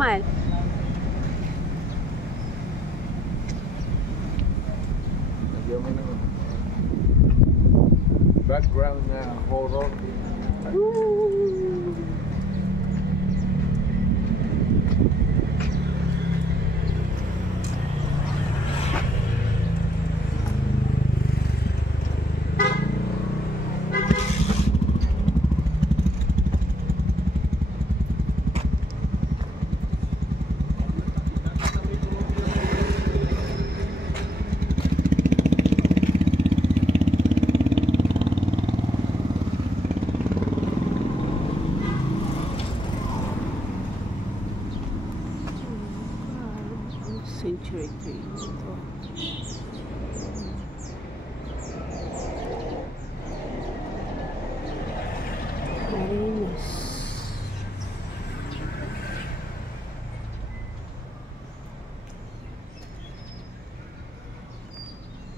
naman. Lagyan mo naman. Background na horror. Woo! Century 3 ito. Marinas.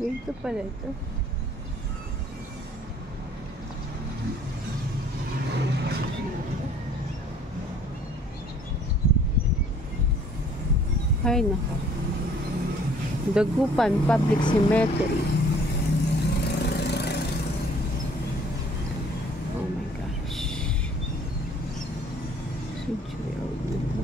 Dito pala ito. Ay, nako. Dagupan Public Cemetery. Oh my gosh. Century old nito.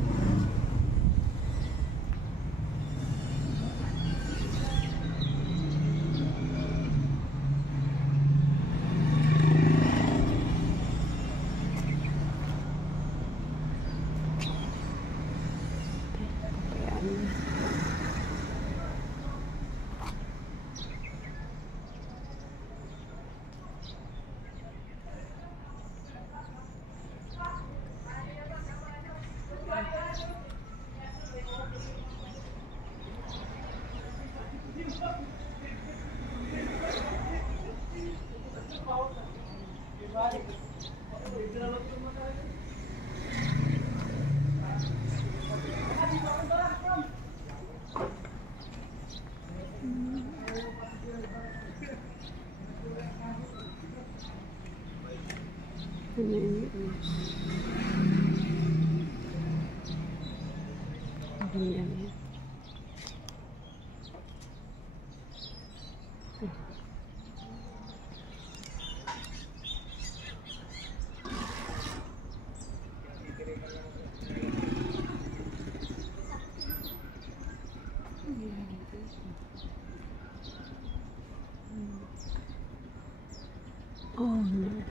Oh no.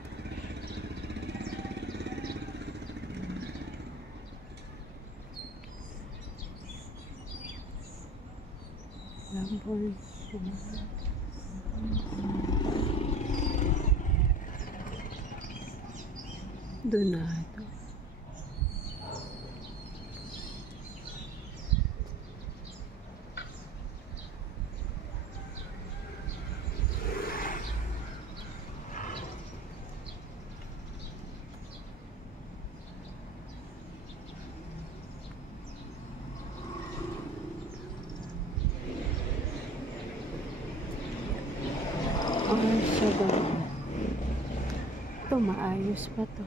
Donado. Oh, siya ba? Ito, maayos pa to.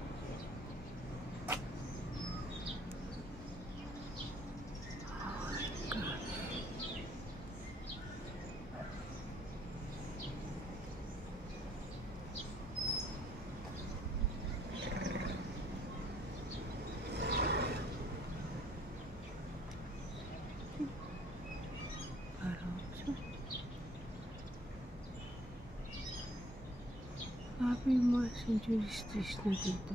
Grabe yung mga century streets na dito.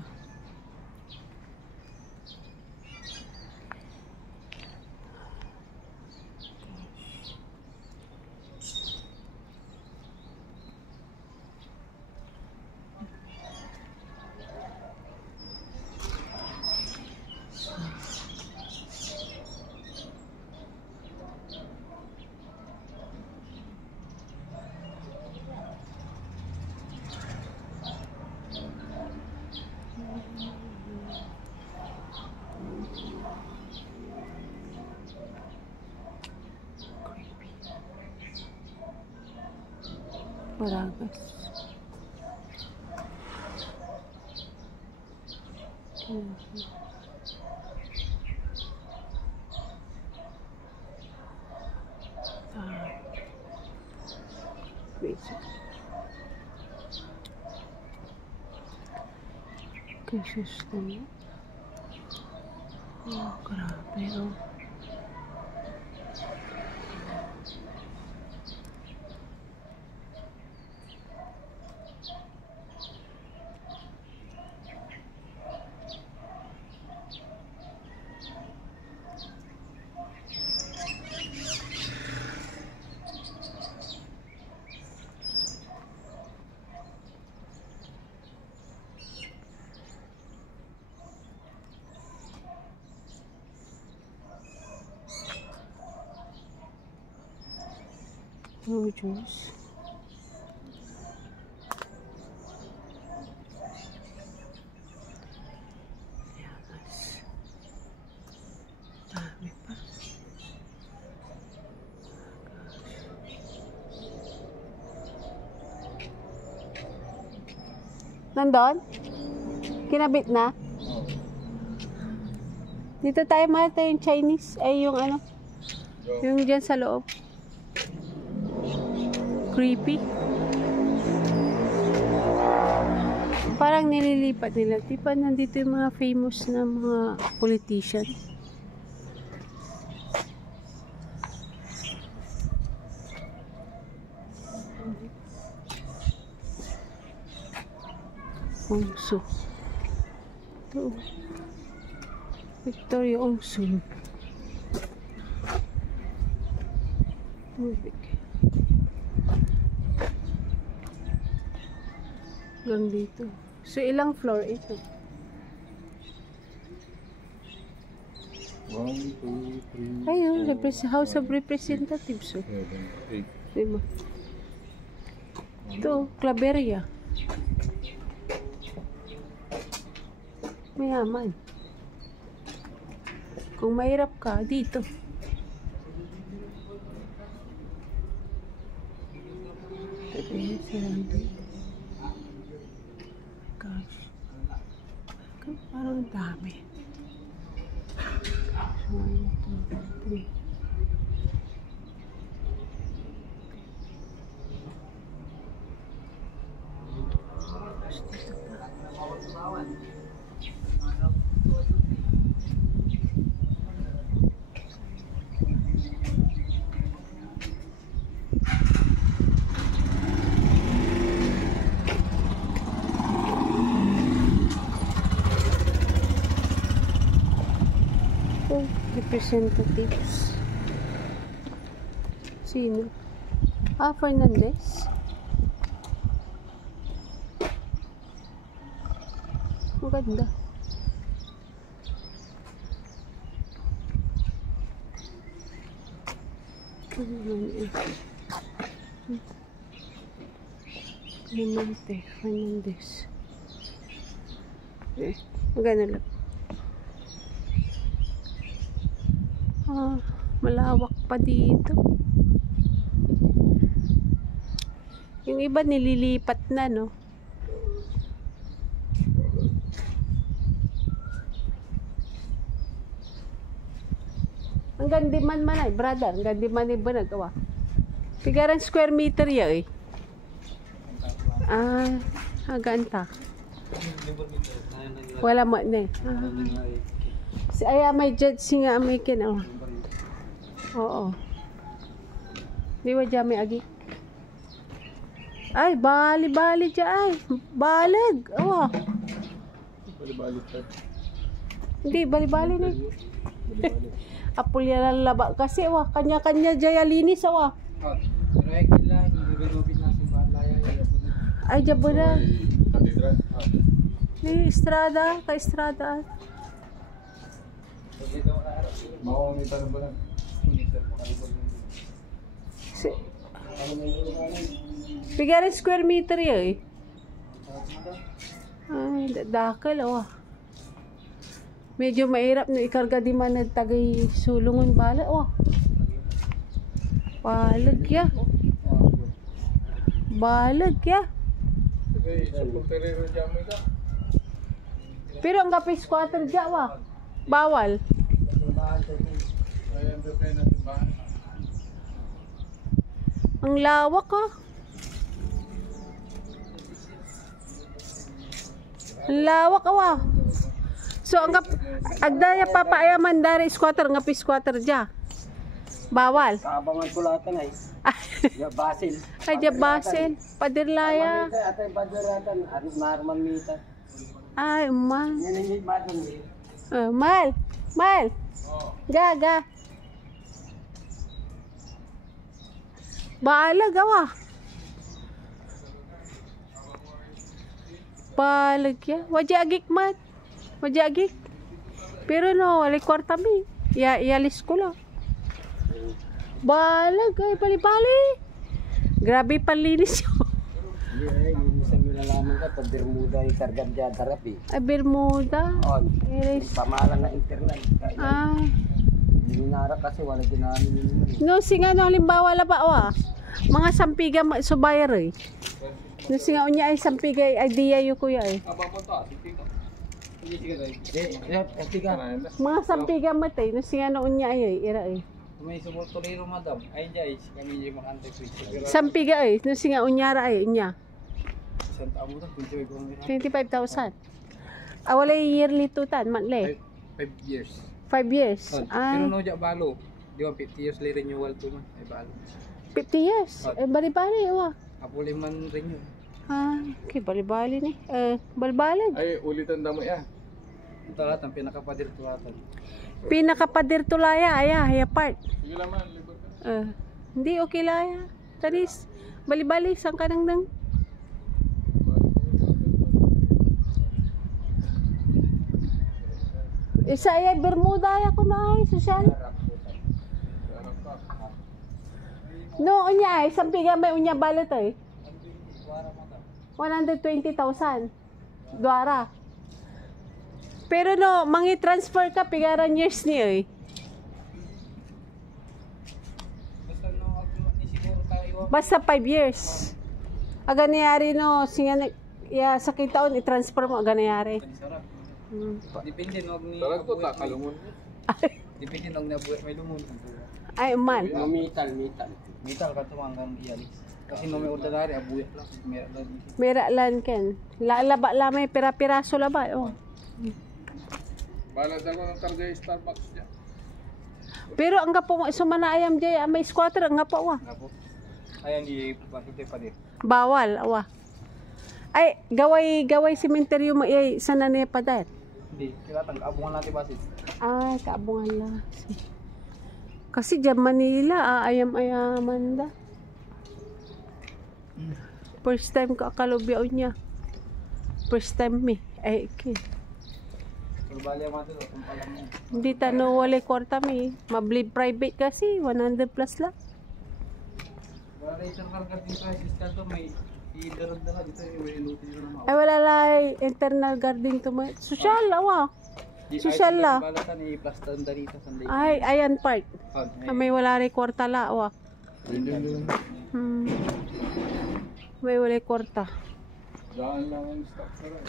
Paragas. peso. Chrysostom. Oh, grabe, oh. Oh, juice. Yamas. Dami pa. Nandun? Kinabit na? Dito tayo mahal tayo yung Chinese. Ay, yung ano? Yung dyan sa loob. Creepy. Parang nililipat nila. Di ba nandito yung mga famous na mga politician? Ongso. Ito. Victoria Ongso. Tubig. Hanggang dito. So, ilang floor ito? 1, 2, 3. Ayun, House of Representatives. Oh. 7, 8. Diba? Ito, Claveria. Mayaman. Kung mahirap ka, dito. Ito, sarado. Gosh. Parang dami. 1, 2, 3. Representatives. Sino? Ah, Fernandez. Maganda. Clemente Fernandez. Maganda lang. Ah, malawak pa dito. Yung iba nililipat na, no? Ang gandiman man ay, brother. Ang gandiman ay ba nagawa? Pigaran square meter ya, eh. Ah, aganta. Wala mo na eh. Si Aya may judge nga may kin, oh. Oo. Di ba dyan may agi? Ay, bali-bali dyan ay. Balag. Oh. Bali-bali pa. Hindi, bali-bali na. Apulya lang laba. Kasi, oh, kanya-kanya dyan linis, oh. Ay, jabo na. Ni Estrada, ka-Estrada. Maunita na ba lang? Pigaran square meter yun eh. Ay, dakal oh. Medyo mahirap na ikarga di man nagtagay sulungon bala oh. Balag ya. Balag ya. Pero ang kapis squatter dyan wa. Bawal. Ang lawak ah. Ang lawak awa. So ang agdaya papaayaman dari squatter nga squatter dia. Bawal. Kabangan ko lahat na Ya Basil. Ay dia Basil, padirlaya. Atay padiratan, aris normal mita. Ay man. Yan yung madon. Mal. Gaga. Baalag awa. Balag ya. Wajagik mat. Wajagik. Pero no, wala kwarta mi. Ialis ko lang. Balag ay bali-bali. Grabe panlinis yun. Yung isang nilalaman ka, pag Bermuda yung kargan dyan therapy. Ay, Bermuda. On. Iris. Pamahalan na internet. Ay. Minara kasi wala ginamit yun. No, singa no, halimbawa la ba, wa? Mga sampiga subayar eh. No, singa unya ay sampiga idea yu kuya eh. Mga sampiga matay, no, singa no unya ay ira eh. May sumultuliro madam. Ay guys, kami yung makantay ko. Sampiga eh, no, singa unyara ay unya. Isang taon mo 25,000. Wala yearly tutan, monthly. 5 years. 5 years. Pero no dya balo. Di ba 50 years li renewal to man. Ay balo. 50 years. Eh, bali-bali, wa. Apuli man renew. Okay, bali-bali ni. Balbalag. Ay, ulitan na mo ya. Ito lahat ang pinakapadirtuatan. Pinakapadirtulaya, haya part. Sige laman, libot ka. Hindi, okay laya. Tanis, bali-bali, sang kanang nang. Isa ay Bermuda ay ako na ay, sosyal. No, unya ay, sampiga may unya balot ay. 120,000. Duara. Pero no, mangi-transfer ka, pigaran years ni ay. Basta 5 years. Aga niyari no, singa ya sa kitaon i-transfer mo aga niyari. Depende no ni. Talag to, takalungon. Depende no nabuhay may lumon. Ay man. Metal ka to hanggang ialis. Kasi no may ordinary abuya lang. Mera lan ken. Laba lamay pira-piraso laba oh. Balas ako ng karga yung Starbucks niya. Pero ang gapo sumanayam jay may squatter ang gapo wa. Ngapo. Ayan di bakit pa din. Bawal awa. Ay gaway sementeryo mo ay sana ne padat. Hindi, kailangan abungan natin basis. Ay kaabungan la. Kasi diyan Manila ayam-ayaman da. First time ka kalubyaw niya. First time me. Ay okay. Bali ang mato kung pala mo. Hindi tano wala kwarta mi. Mabli private kasi 100 plus lang. Wala internal garden crisis ka to may idarog na dito may ilutin na. Ay wala lay internal garden to may social awa. Social la. Balatan ni plastan dito sa lake. Ay ayan part. May wala ray kwarta la awa. May wala kwarta. Daan lang ang stock sa rin.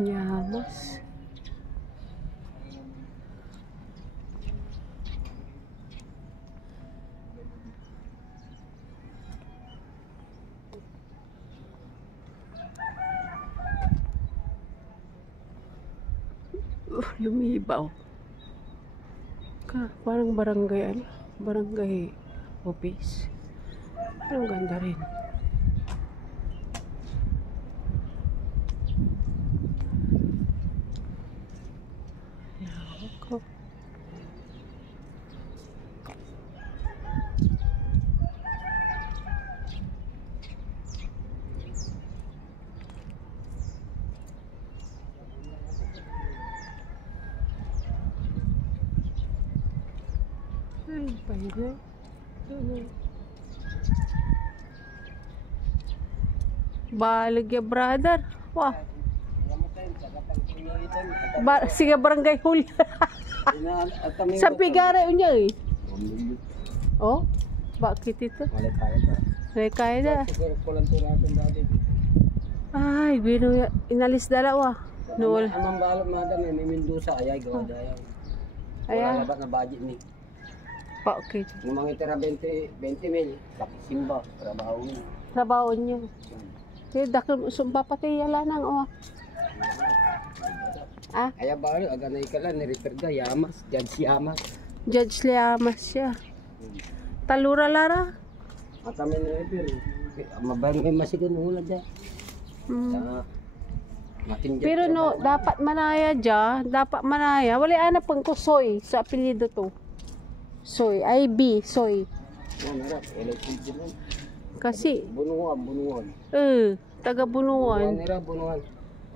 Yamas. Lumibaw. Parang barangay ano? Barangay office. Parang ganda rin. Ay, pahinga. Balag ya brother. Wah. Sige barangay huli. Sa pigara unya eh. Oh, bakit ito? Wala kaya da. Ay, bino inalis dala wa. No wala. Amang balot madam may Mendoza ayay gawa dayaw. Ayan. labat na budget ni. Pa, okay. Yung mga itira 20 mil, tapos simba, trabaho ni. Trabaho niyo. Kaya dakil sumpa pati yala nang oh. Ah, Aya ba aga na ikala ni returda Yamas, Judge Yamas. Judge Liamas siya. Talura lara. At kami na repair. Mabayang may masigan ulan dyan. Hmm. Matinjak. Pero no, dapat manaya dapat manaya. Wala anak pang ko Soy sa apelyido to. Soy, IB, Soy. Yan, harap. Wala silbi lang. Kasi, Bunuan. taga Bunuan. Nira, bunuan.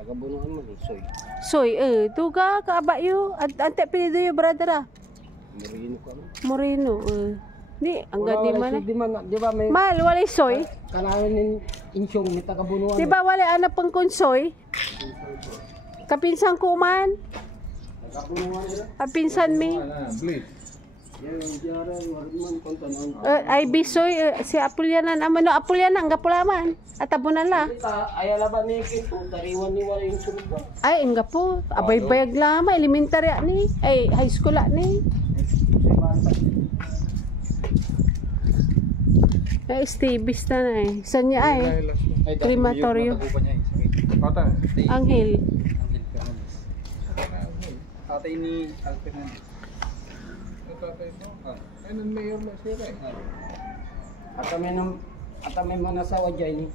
Taga bunuan mo, soy. Soy, tuga, kaaba yu. Ante apelyido yu, brother ah. Moreno ka mo. Moreno, Di, ang gandi man eh. Di man, di ba may Mahal, wala Soy. kanahan ng insyong ni taga bunuan. Di ba wala anak pang konsoy? Kapinsan ko man. Taga bunuan nila. Kapinsan mi. Please. Yan, yung diyara, warman, kontanon. IB Soy, si Apulyanan. No, Apulyanan, gapulaman. At abunan la. Kita, ayala ba ni Kinto, tariwan ni wala yung sunod ba? Ay, nga po. Abay bayag lama. Elementary ni. Ay, high school ni. Ay, Stibis na na eh. Saan niya ay? Crematorio. Anghel. Tatay ni Al Fernandez. Ang tatay mo? Ay, mayor na siya eh. At kami mga nasawa dyan ni.